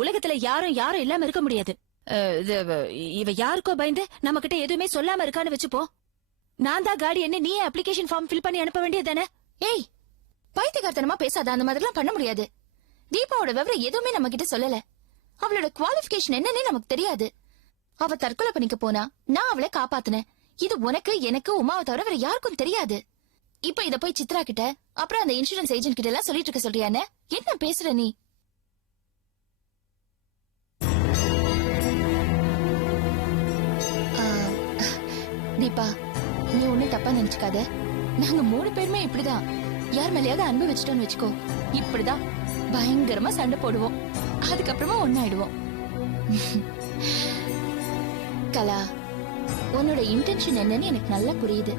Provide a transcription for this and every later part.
உலகத்துல யாரும் யாரும் இல்லாம இருக்க முடியாது. இவ யாருக்கோ பயந்து நம்ம கிட்ட எதுவுமே சொல்லாம இருக்கான்னு வச்சுப்போ. நான் தான் கார்டியன், நீ அப்ளிகேஷன் ஃபார்ம் ஃபில் பண்ணி அனுப்ப வேண்டியதானே? ஏய், பைத்தியக்காரத்தனமா பேசாத. அந்த மாதிரிலாம் பண்ண முடியாது. தீபாவோட விவரம் எதுவுமே நம்ம கிட்ட சொல்லல. அவளோட குவாலிஃபிகேஷன் என்னன்னே நமக்கு தெரியாது. அவ தற்கொலை பண்ணிக்க போனா நான் அவளை காப்பாத்தினேன். இது உனக்கு எனக்கு உமாவை தவிர வேற யாருக்கும் தெரியாது. இப்ப இத போய் சித்ரா கிட்ட அப்புறம் அந்த இன்சூரன்ஸ் ஏஜென்ட் கிட்ட எல்லாம் சொல்லிட்டு இருக்க சொல்றியானே? என்ன பேசுற நீ? தீபா, நீ ஒண்ணு தப்பா நினைச்சுக்காத. நாங்க 3 பேருமே இப்படிதான். யார் மேலயாவது அன்பு வச்சுட்டோன்னு வச்சுக்கோ, இப்படிதான் பயங்கரமா சண்டை போடுவோம். அதுக்கப்புறமா ஒன்னாயிடுவோம். கலா, உன்னோட இன்டென்ஷன் என்னன்னு எனக்கு நல்லா புரியுது.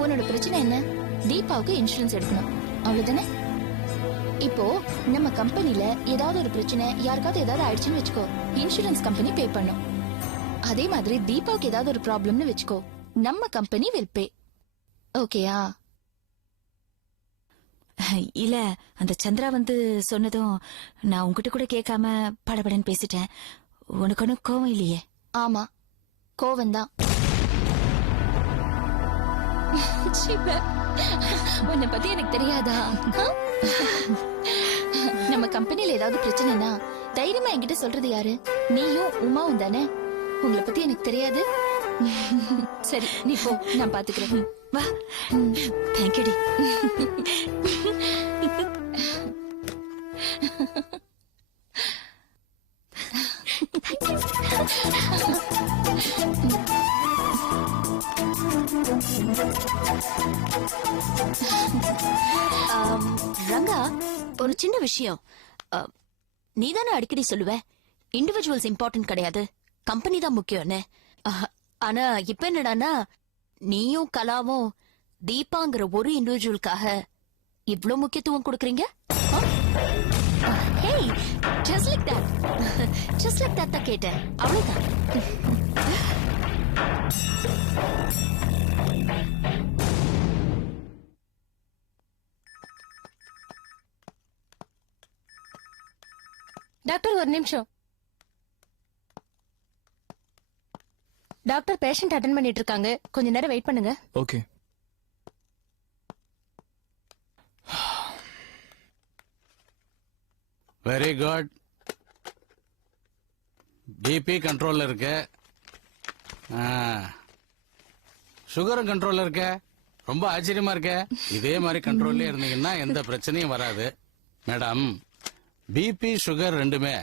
உன்னோட பிரச்சனை என்ன? தீபாவுக்கு இன்சூரன்ஸ் எடுக்கணும், அவ்வளவுதானே? இப்போ நம்ம கம்பெனில ஏதாவது ஒரு பிரச்சனை, யாருக்காவது ஏதாவது ஆயிடுச்சுன்னு வச்சுக்கோ, இன்சூரன்ஸ் கம்பெனி பே பண்ணும். அதே மாதிரி தீபாவுக்கு ஏதாவது ஒரு ப்ராப்ளம்னு வச்சுக்கோ, நம்ம கம்பெனி வில் பே. ஓகேயா? இல்ல, அந்த சந்திரா வந்து சொன்னதும் நான் உங்ககிட்ட கூட கேட்காம படபடன்னு பேசிட்டேன். உனக்கு ஒன்னும் கோவம் இல்லையே? ஆமா, கோவம்தான். உன்னை பத்தி எனக்கு தெரியாதா? நம்ம கம்பெனில ஏதாவது பிரச்சனைனா தைரியமா என்கிட்ட சொல்றது யாரு? நீயும் உமாவும் தானே. உங்களை பத்தி எனக்கு தெரியாது. சரி, நீ போ, நான் பாத்துக்கிறேன். வா. Thank you D. ரங்கா, ஒரு சின்ன விஷயம். நீதானே அடிக்கடி சொல்லுவ இண்டிவிஜுவல்ஸ் இம்பார்ட்டன்ட் கிடையாது, கம்பெனி தான் முக்கியம்னு. ஆனா இப்ப என்னடானா நீயும் கலாவும் தீபாங்கிற ஒரு இண்டிவிஜுவலுக்காக இவ்ளோ முக்கியத்துவம் கொடுக்கறீங்க. Hey, just like that. just like that தான் கேட்டேன், அவ்வளவுதான். டாக்டர், ஒரு நிமிஷம். டாக்டர் பேஷண்ட் அட்டெண்ட் பண்ணிட்டு இருக்காங்க, கொஞ்ச நேரம் வெயிட் பண்ணுங்க. ஓகே. Very good. பிபி கண்ட்ரோல்ல இருக்கு, சுகரும் கண்ட்ரோல்ல இருக்கு. ரொம்ப ஆச்சரியமா இருக்க. இதே மாதிரி கண்ட்ரோல்ல இருந்தீங்கன்னா எந்த பிரச்சனையும் வராது. மேடம், பிபி சுகர் ரெண்டுமே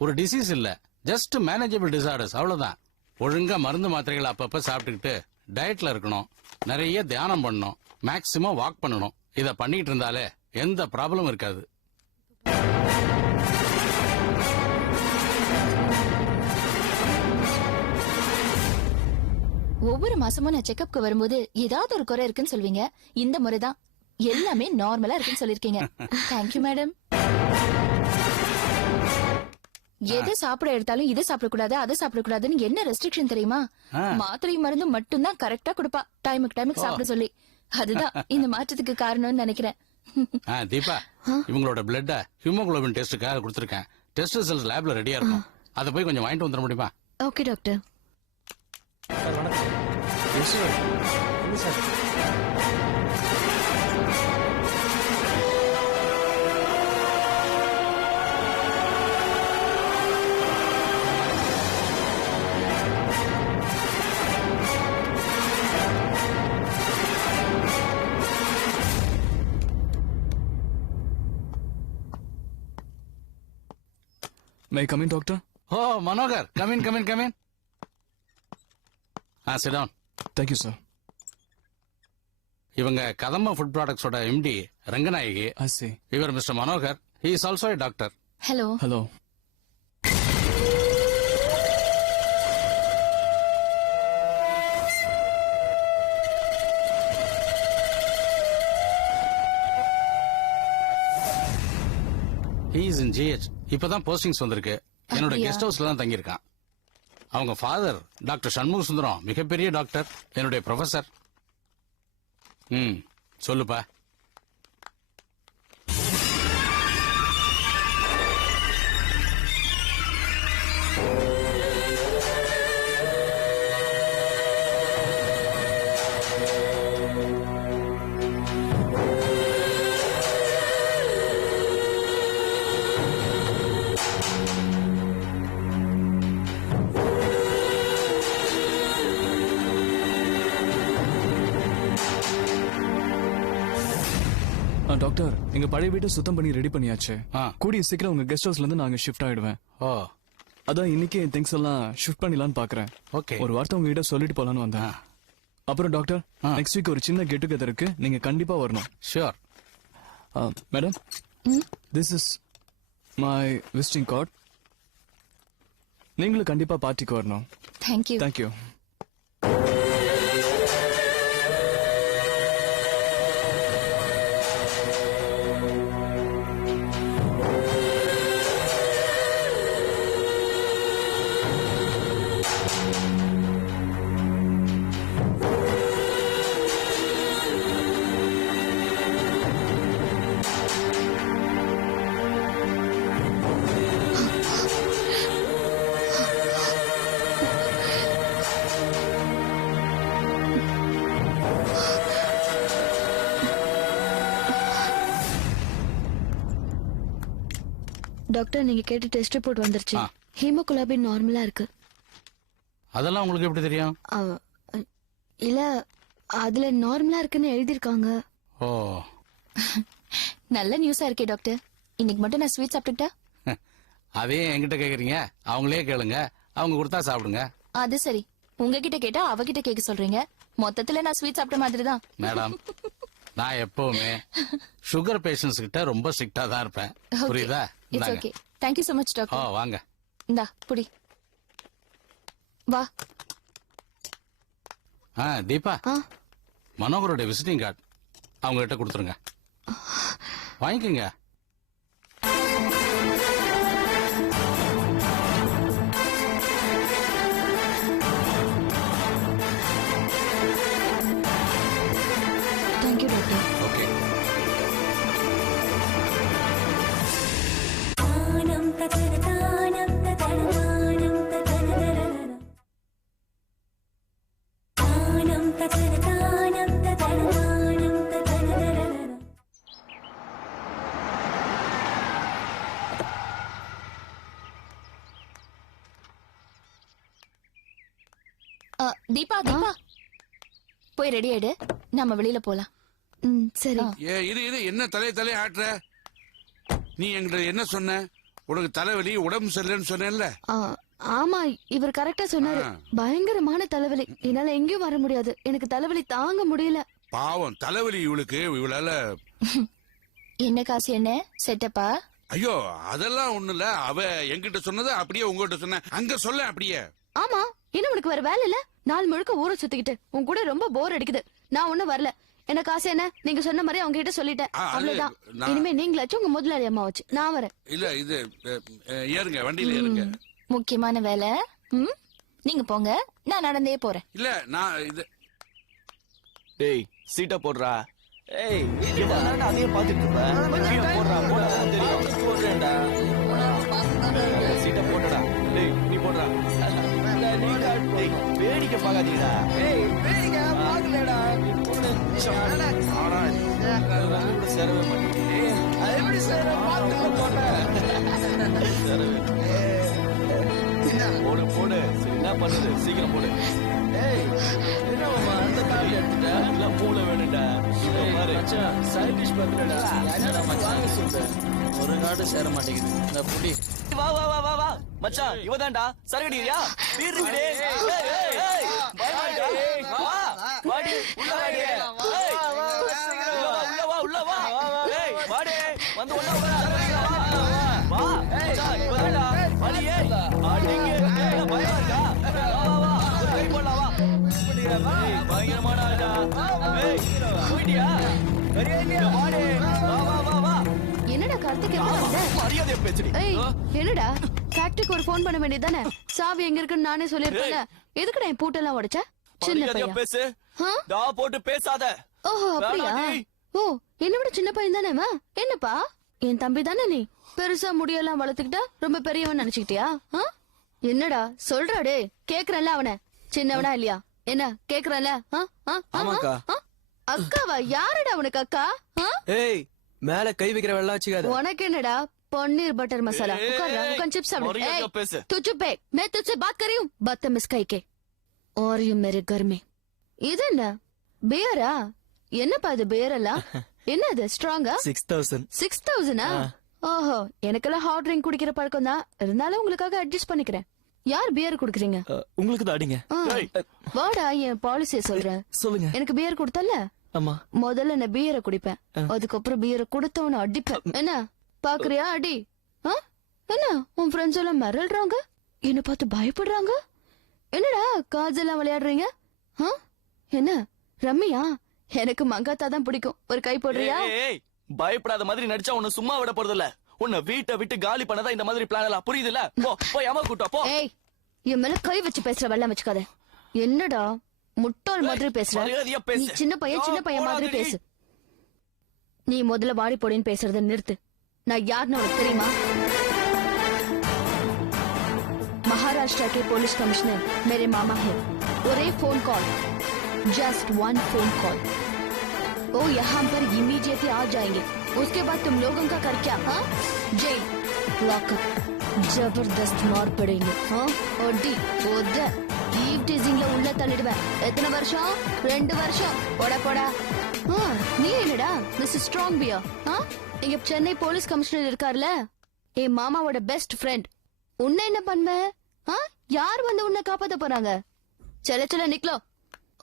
ஒரு டிசீஸ் இல்ல, ஜஸ்ட் மேனேஜபிள் டிசார்டர்ஸ், அவ்வளவுதான். ஒழுங்கா மருந்து மாத்திரைகளை அப்பப்ப சாப்பிட்டுக்கிட்டு டயட்ல இருக்கணும், நிறைய தியானம் பண்ணணும், மேக்சிமம் வாக் பண்ணணும். இத பண்ணிட்டு இருந்தாலே எந்த ப்ராப்ளமும் இருக்காது. ஒவ்வொரு மாசமும் நான் செக்அப்க்கு வரும்போது ஏதாவது ஒரு குறை இருக்குன்னு சொல்வீங்க. இந்த முறைதான் எல்லாமே நார்மலா இருக்குன்னு சொல்லிருக்கீங்க. Thank you madam. எது சாப்பிட எடுத்தாலும் இதை சாப்பிடக்கூடாது அதை சாப்பிடக்கூடாதுன்னு என்ன ரெஸ்ட்ரிக்ஷன் தெரியுமா? மாத்திரை மருந்து மட்டும்தான் கரெக்டா கொடுப்பா, டைமுக்கு சாப்பிட சொல்லி. அதுதான் இந்த மாற்றத்துக்கு காரணம்னு நினைக்கிறேன். தீபா, இவங்களோட பிளட் ஹீமோகுளோபின் டெஸ்டுக்காக கொடுத்திருக்கேன். டெஸ்ட் ரிசல்ட் லேப்ல ரெடியா இருக்கும், அதை போய் கொஞ்சம் வாங்கிட்டு வந்துட முடியுமா? Okay doctor. May I come in, doctor? Oh, Manohar, come in. Sit down. Thank you, sir. இவங்க கதம்ப ஃபுட் ப்ராடக்ட்ஸோட எம்டி ரங்கநாயகி. I see. இவர் mister Manohar. He is also a doctor. Hello. Hello. He is in GH. இப்பதான் postings வந்திருக்கு. என்னோட guest ஹவுஸ்ல தான் தங்கி இருக்கான். அவங்க ஃபாதர் டாக்டர் சண்முக சுந்தரம், மிகப்பெரிய டாக்டர், என்னுடைய ப்ரொஃபசர். சொல்லுப்பா. டாக்டர் எங்க பழைய வீட்டை சுத்தம் பண்ணி ரெடி பண்ணியாச்சு. ஆ. கூடிய சீக்கிரம் உங்க கெஸ்ட் ஹவுஸ்ல இருந்து நாங்க ஷிஃப்ட் ஆயிடுவேன். ஓ அதான் இன்னைக்கு என் திங்ஸ் எல்லாம் ஷிஃப்ட் பண்ணிடலாம்னு பாக்குறேன். ஓகே. ஒரு வார்த்தை உங்ககிட்ட சொல்லிட்டு போலான்னு வந்தேன். அப்புறம் டாக்டர் நெக்ஸ்ட் வீக் ஒரு சின்ன கெட் டுகெதர் இருக்கு, நீங்க கண்டிப்பா வரணும். Sure. Madam, this is my visiting card. நீங்களும் கண்டிப்பா பார்ட்டிக்கு வரணும். தேங்க்யூ. தேங்க்யூ. டாக்டர் நீங்க கேட்ட டெஸ்ட் ரிப்போர்ட் வந்துருச்சு. ஆ. ஹீமோகுளோபின் நார்மலா இருக்கு. அதெல்லாம் உங்களுக்கு எப்படி தெரியும்? இல்ல அதுல நார்மலா இருக்குன்னு எழுதிருக்காங்க. ஓ நல்ல நியூஸா இருக்கே டாக்டர். இன்னைக்கு மட்டும் நான் ஸ்வீட் சாப்பிட்டுட்டா? அதே என்கிட்ட கேக்குறீங்க, அவங்களே கேளுங்க, அவங்க கொடுத்தா சாப்பிடுங்க. அது சரி, உங்ககிட்ட கேட்டா அவகிட்ட கேட்க சொல்றீங்க. மொத்தத்துல நான் ஸ்வீட் சாப்பிட்ட மாதிரி தான். மேடம், நான் எப்பவுமே சுகர் பேஷண்ட்ஸ் கிட்ட ரொம்ப ஸ்ட்ரிக்டா தான் இருப்பேன். புரியுதா? இட்ஸ் இந்தாங்க. Okay. Thank you so much ஓ டாக்டர். வாங்க. இந்தா புடி. வா. தீபா, ஆ. மனோகரோட விசிட்டிங் கார்டு அவங்க கிட்ட கொடுத்துருங்க. வாங்கிக்கோங்க. Thank you doctor. Okay. Deepa Deepa போய் ரெடி ஆயிடு, நம்ம வெளியில போலாம். சரி. இது என்ன தலையை ஆட்டுற? நீ என்கிட்ட என்ன சொன்ன? உனக்கு தலைவலி, உடம்பு சரியில்லைன்னு சொன்னேன்ல. ஆமா, இவர் கரெக்டா சொன்னாரு. ஆ. பயங்கரமான தலைவலி, என்னால எங்கேயும் வர முடியாது. எனக்கு தலைவலி தாங்க முடியல. பாவம் தலைவலி இவளுக்கு, இவளால. என்ன காசு என்ன செட்டப்பா? ஐயோ அதெல்லாம் ஒண்ணு இல்ல. அவ என்கிட்ட சொன்னது அப்படியே உங்ககிட்ட சொன்ன. அங்க சொல்ல அப்படியே. ஆமா, என்ன உனக்கு வேற வேலை இல்ல? நாள் முழுக்க ஊரை சுத்திக்கிட்டு உன் கூட ரொம்ப போர் அடிக்குது. நான் ஒண்ணும் வரல. என்ன காசு என்ன? நீங்க சொன்ன மாதிரி அவங்க கிட்ட சொல்லிட்டேன். அது அவ்வளவுதான். நான்- இனிமே நீங்களாச்சும் உங்க முதலாளி அம்மா வச்சு நான் வரேன். இல்ல இது ஏறுங்க, வண்டியில ஏறுங்க. முக்கியமான வேலை. நீங்க போங்க, நான் நடந்தே போறேன். இல்ல நான் இது டேய் சீட்டை போடுறா. ஏய் இவ்வளவு நேரம் அதையே பாத்துட்டு இருப்ப. கீழே போடுறா, போடா தெரியும். போடுறேன்டா. சீட்டை போடுடா. டேய் நீ போடுறா. டேய் வேடிக்கை பார்க்காதீங்கடா. ஏய் வேடிக்கை பார்க்கலடா. நீ போடு. ஆடா. கூட சேரவே மாட்டேங்குது. அது எப்படி சேர பார்த்து போடுறேன். சேரவே. போடு போடு. சரி என்ன பண்ணுது? சீக்கிரம் போடு. ஏய் என்ன மாமா அந்த கால் எடுத்துட்ட? எல்லாம் மூளை வேணும்டா. ஏய் மச்சான் சைடிஷ் பண்றடா. என்னடா மச்சான் வாங்க சொல்லு. ஒரு காடு சேர மாட்டேங்குது. இந்த புடி. வா வா வா வா வா. மச்சான் இவதான்டா. சரகடியா? பீர் இருக்குடே. ஏய் ஏய் ஏய். பயமாடா. வா. வாடி உள்ள வாடி. ஏய் உள்ள வா உள்ள வா. ஏய் வாடி. வந்து உள்ள வா. வா. மச்சான் இவதான்டா. வாடி ஏய். ஆடிங்க. ஏய் பயமா இருக்கா? வா வா வா. ஒரு கை போடலாம் வா. ஏய் பயங்கரமான ஆளா. ஏய் போய்டியா? கரியா வாடி. வா வா வா வா. என்னடா கார்த்திக் எப்ப வந்த? மரியாதையா பேசுடி. ஏய் என்னடா ஃபேக்டரிக்கு ஒரு ஃபோன் பண்ண வேண்டியதானே? சாவி எங்க இருக்குன்னு நானே சொல்லிருப்பேன்ல. எதுக்குடா என் பூட்டெல்லாம் உடைச்ச? சின்ன மரியாதையா பையன். பேசு. ஆ? டா போட்டு பேசாத. ஓஹோ அப்படியா? வேணாடி. ஓ என்ன விட சின்ன பையன் தானேமா? என்னப்பா என் தம்பி தானே நீ? பெருசா முடியெல்லாம் வளர்த்துக்கிட்டா ரொம்ப பெரியவன் நினைச்சுக்கிட்டியா? ஆ? என்னடா சொல்றா டே? கேக்குறேன்ல அவன. சின்னவனா இல்லையா? என்ன கேக்குறேன்ல? ஆமாக்கா. அக்காவா? யாருடா உனக்கு அக்கா? ஆ? ஏய் மேல கை வைக்கிற வெள்ளம் வச்சுக்காத. உனக்கு என்னடா पनीर बटर मसाला उकारा उकान चिप्स मरियादा पे से। तू चुप है, मैं तुझसे बात कर रही हूँ बदतमीज कहीं के। और ये मेरे घर में इधर ना बेरा என்னப்பா இது பேரெல்லாம்? என்ன இது ஸ்ட்ராங்கா? 6000. 6000? ஓஹோ, எனக்கெல்லாம் ஹாட் ட்ரிங்க் குடிக்கிற பழக்கம் தான். இருந்தாலும் உங்களுக்காக அட்ஜஸ்ட் பண்ணிக்கிறேன். யார் பியர் குடுக்குறீங்க? உங்களுக்கு தான் அடிங்க. வாடா, என் பாலிசிய சொல்றேன். சொல்லுங்க. எனக்கு பியர் கொடுத்தல, ஆமா. முதல்ல நான் பியரை குடிப்பேன், அதுக்கப்புறம் பியரை கொடுத்தவன அடிப்பேன். என்ன பாக்குறியா? அடி. என்ன உன் ஃப்ரெண்ட்ஸ் எல்லாம் மிரள்றாங்க, என்ன பார்த்து பயப்படுறாங்க. என்னடா காஜெல்லாம் விளையாடுறீங்க? என்ன ரம்மியா? எனக்கு மங்காத்தா தான் பிடிக்கும். ஒரு கை போடுறியா? ஏய், பயப்படாத மாதிரி நடிச்சா உன்னை சும்மா விட போறது இல்ல. உன்னை வீட்டை விட்டு காலி பண்ணதா இந்த மாதிரி பிளான் எல்லாம், புரியுதுல? போ போய் அம்மா கூட்டா போ. ஏய், என் மேல கை வச்சு பேசுற, வெள்ளம் வச்சுக்காத. என்னடா முட்டாள் மாதிரி பேசுற? மரியாதையா பேசு. நீ சின்ன பையன் மாதிரி பேசு. நீ முதல்ல வாடி போடின்னு பேசுறத நிறுத்து. நான் யாருன்னு உனக்கு தெரியுமா? महाराष्ट्र के पुलिस कमिश्नर मेरे मामा है। और एक phone call, just 1 phone call, वो यहाँ पर इमीडिएटली आ जाएंगे। उसके बाद तुम लोगों का कर क्या? जेल, लॉकअप, जबरदस्त मार पड़ेंगे। और डी उधर ஈவ் டீசிங்ல உள்ள தள்ளிடுவேன். எத்தனை வருஷம்? 2 வருஷம். போடா போடா. நீ என்னடா மிஸ் ஸ்ட்ராங் பியர்? இங்க சென்னை போலீஸ் கமிஷனர் இருக்கார்ல, என் மாமாவோட பெஸ்ட் ஃப்ரெண்ட். உன்னை என்ன பண்ணுவ? யார் வந்து உன்னை காப்பாத்த போறாங்க? செல செல நிக்கலோ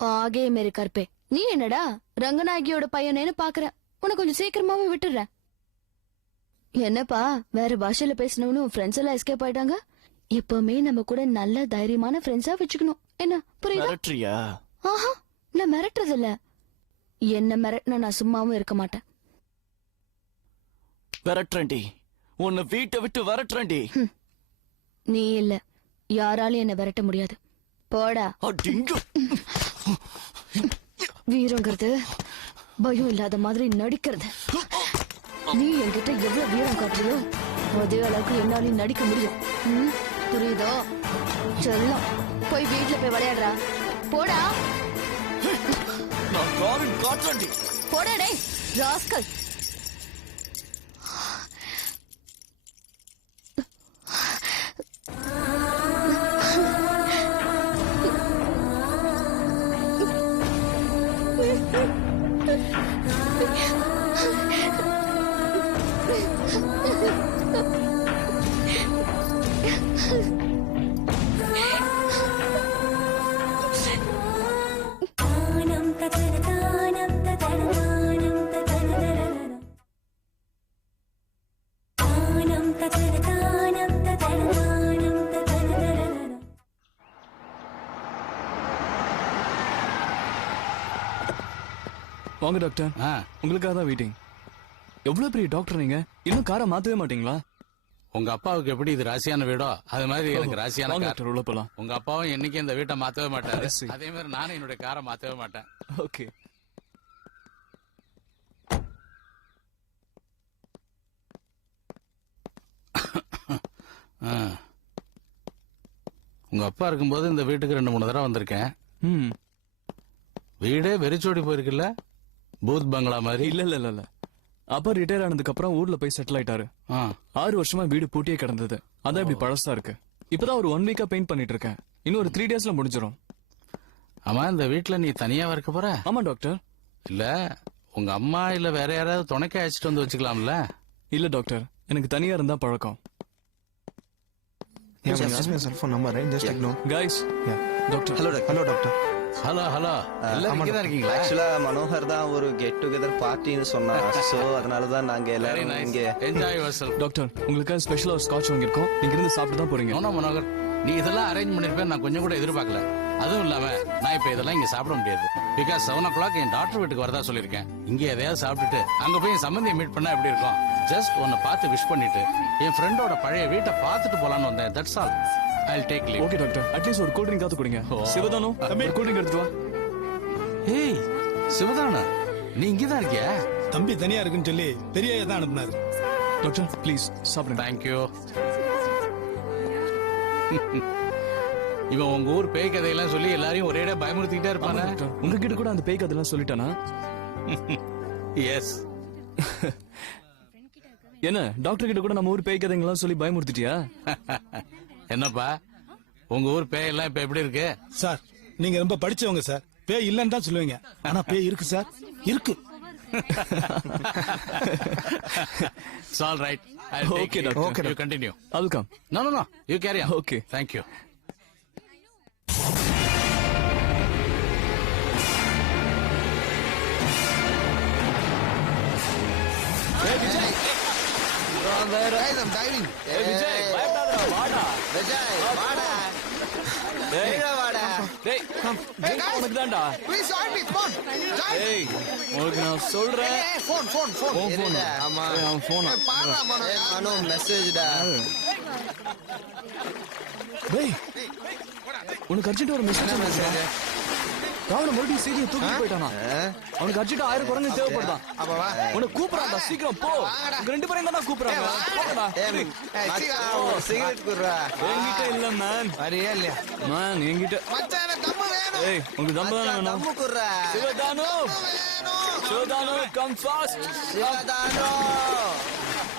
ஆகே மேரி கற்பே. நீ என்னடா ரங்கநாயகியோட பையனேன்னு பாக்குற. உன்னை கொஞ்சம் சீக்கிரமாவே விட்டுறேன். என்னப்பா வேற பாஷையில பேசினவனு உன் ஃப்ரெண்ட்ஸ் எல்லாம் எஸ்கேப் ஆயிட்டாங்க. எப்பவுமே நம்ம கூட நல்ல தைரியமான ஃப்ரெண்ட்ஸா வச்சுக்கணும். என்ன புரியுதா? மிரட்டுறியா? ஆஹா, நான் மிரட்டுறது இல்ல. என்ன மிரட்டினா நான் சும்மாவும் இருக்க மாட்டேன். விரட்டுறேன்டி, உன்னை வீட்டை விட்டு விரட்டுறேன்டி. நீ இல்ல, யாராலும் என்ன விரட்ட முடியாது. போடா. வீரங்கிறது பயம் இல்லாத மாதிரி நடிக்கிறது. நீ என்கிட்ட எவ்வளவு வீரம் காட்டுறியோ அதே அளவுக்கு என்னாலையும் நடிக்க முடியும். புரியுதோ? செல்லம், போய் வீட்டுல போய் விளையாடுறா. போடா. நான் காரின் காட்டுறேன்டி. போடா டேய் ராஸ்கல். வாங்க டாக்டர், உங்களுக்காக தான் வெயிட்டிங். எவ்வளவு பெரிய டாக்டர் நீங்க, இன்னும் காரை மாத்தவே மாட்டீங்களா? உங்க அப்பாவுக்கு எப்படி இது ராசியான வீடோ அது மாதிரி எனக்கு ராசியான கார். டாக்டர் உள்ள போலாம். உங்க அப்பாவும் என்னைக்கு இந்த வீட்டை மாத்தவே மாட்டாரு. அதே மாதிரி நானும் என்னுடைய காரை மாத்தவே மாட்டேன். ஓகே. உங்க அப்பா இருக்கும்போது இந்த வீட்டுக்கு 2-3 தடவை வந்திருக்கேன். வீடே வெறிச்சோடி போயிருக்குல்ல, பூத் பங்களா மாதிரி. இல்ல இல்ல இல்ல, அப்பா ரிட்டையர் ஆனதுக்கு அப்புறம் ஊர்ல போய் செட்டில் ஆயிட்டாரு. 6 வருஷமா வீடு பூட்டியே கிடந்தது. அதான் இப்படி பழசா இருக்கு. இப்பதான் ஒரு 1 வீக்கா பெயிண்ட் பண்ணிட்டு இருக்கேன். இன்னும் ஒரு 3 டேஸ்ல முடிஞ்சிடும். ஆமா, இந்த வீட்டுல நீ தனியா இருக்க போற? ஆமா டாக்டர். இல்ல உங்க அம்மா இல்ல வேற யாராவது துணைக்க அழைச்சிட்டு வந்து வச்சுக்கலாம்ல? இல்ல டாக்டர், எனக்கு தனியா இருந்தா பழக்கம். Yeah, but ask me a cell phone number, right? Just ignore. Guys, Yeah. Doctor. Hello, doctor. Hello எல்லாரும் இங்க தான் இருக்கீங்களா? ஆக்சுவலா மனோகர் தான் ஒரு கெட் டுகெதர் பார்ட்டின்னு சொன்னா, சோ அதனால தான் நாங்க எல்லாரும் இங்க. Enjoy yourself. டாக்டர், உங்களுக்கு ஸ்பெஷலா ஒரு ஸ்காட்ச் வாங்கியிருக்கோம். நீங்க இருந்து சாப்பிட்டு தான் போறீங்க. நோ மனோகர், நீ இதெல்லாம் அரேஞ்ச் பண்ணிருப்பேன் நான் கொஞ்சம் கூட எதிர்பார்க்கல. அதுவும் இல்லாம நான் இப்ப இதெல்லாம் இங்க சாப்பிட முடியாது. பிகாஸ் 7 o'clock என் டாக்டர் வீட்டுக்கு வரதா சொல்லியிருக்கேன். இங்க எதையாவது சாப்பிட்டுட்டு அங்க போய் என் சம்பந்தியை மீட் பண்ணா எப்படி இருக்கும்? ஜஸ்ட் உன்னை பார்த்து விஷ் பண்ணிட்டு என் ஃப்ரெண்டோட பழைய வீட்டை பார்த்துட்டு போலான்னு வந்தேன். That's all. I'll take leave. Okay doctor, at least ஒரு கூல் ட்ரிங்க் காத்து குடிங்க. சிவதானு, ஒரு கூல் ட்ரிங்க் எடுத்துட்டு வா. ஏய் சிவதானா, நீ இங்க தான் இருக்கியா? தம்பி தனியா இருக்குன்னு சொல்லி பெரிய தான் அனுப்புனாரு. டாக்டர் ப்ளீஸ் சாப்பிடுங்க. தேங்க்யூ. இவன் உங்க ஊர் பேய் கதையெல்லாம் சொல்லி எல்லாரையும் ஒரேடா பயமுறுத்திக்கிட்டே இருப்பானே. உங்ககிட்ட கூட அந்த பேய் கதையெல்லாம் சொல்லிட்டானா? எஸ். என்ன டாக்டர் கிட்ட கூட நம்ம ஊர் பேய் கதைங்கெல்லாம் சொல்லி பயமுறுத்திட்டியா? என்னப்பா உங்க ஊர் பேய் எல்லாம் இப்ப எப்படி இருக்கு? சார் நீங்க ரொம்ப படிச்சவங்க சார். பேய் இல்லன்னு தான் சொல்லுவீங்க, ஆனா பேய் இருக்கு சார், இருக்கு. It's all right. I'll take Okay, it. doctor. Okay, You continue. I'll come. No. You carry on. Okay. Thank you. Guys, I'm diving. Vijay பயப்படாதடா வாடா Vijay, வாடா. டேய் கீழே வாடா. டேய் உனக்கு தான்டா. Please join me. Come on. Join. டேய் உனக்கு நான் சொல்றேன். Phone. உன் phone. இருடா. ஆமா. ஏய், அவன் phone ஆ? பாருடா மனோ. மனோ மெசேஜ்டா. டேய் உனக்கு அர்ஜென்ட் ஒரு மெசேஜ் மெசேஜ். ராவண மறுபடியும் செய்தியை தூக்கிட்டு போயிட்டானா? அவனுக்கு அர்ஜென்ட் 1000 குரங்கு தேவைப்படுதான். அப்ப வா. உன்னை கூப்பிடுறான்டா, சீக்கிரம் போ. உங்க 2 பேரையும் தானே கூப்பிடுறாங்க. போங்கடா. மச்சான், ஒரு சிகரெட் குடுறா. என்கிட்ட இல்ல மேன். வரியா இல்லையா? மேன் என்கிட்ட. மச்சான், எனக்கு தம்மு வேணும். ஏய் உங்களுக்கு தம்பு தானே வேணும்? தம்மு குடுறா. Sivathanu Sivathanu come fast. சிவதானு.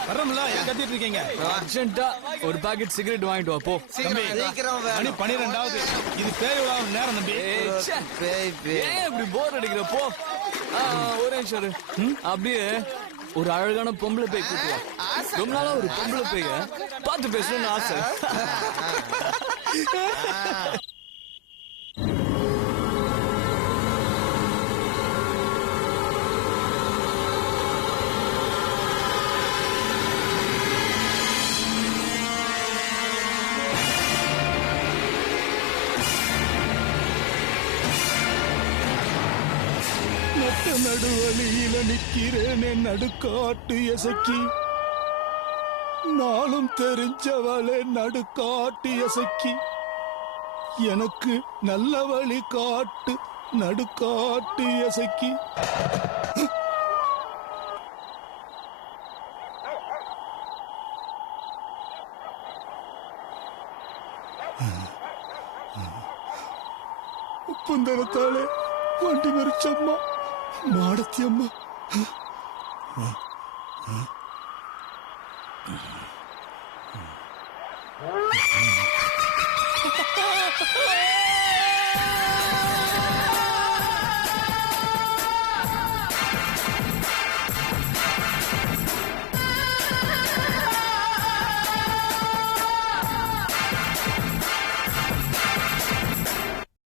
வர்றோம்ல ஏன் கத்திட்டு இருக்கீங்க? அர்ஜென்ட்டா ஒரு பாக்கெட் சிகரெட் வாங்கிட்டு வா போ. சீக்கிரம் மணி வேணும். 12வது. இது பேய் விழாவும் நேரம் தம்பி. ஏய், ச்சே. பேய், பேய். ஏன் இப்படி போர் அடிக்கிற போ. ஒரு நிமிஷம் இரு. அப்படியே ஒரு அழகான பொம்பளை பேய் கூட்டு வா. ரொம்ப நாளா ஒரு பொம்பளை பேய பார்த்து பேசணும்னு ஆசை. நடுவழியில நிக்கிறேனே நடுக்காட்டு எசக்கி, நாளும் தெரிஞ்சவளே நடுக்காட்டு எசக்கி, எனக்கு நல்ல வழி காட்டு நடுக்காட்டு எசக்கி. புந்தரத்தாலே வண்டி மறிச்சம்மா மாடத்தி அம்மா.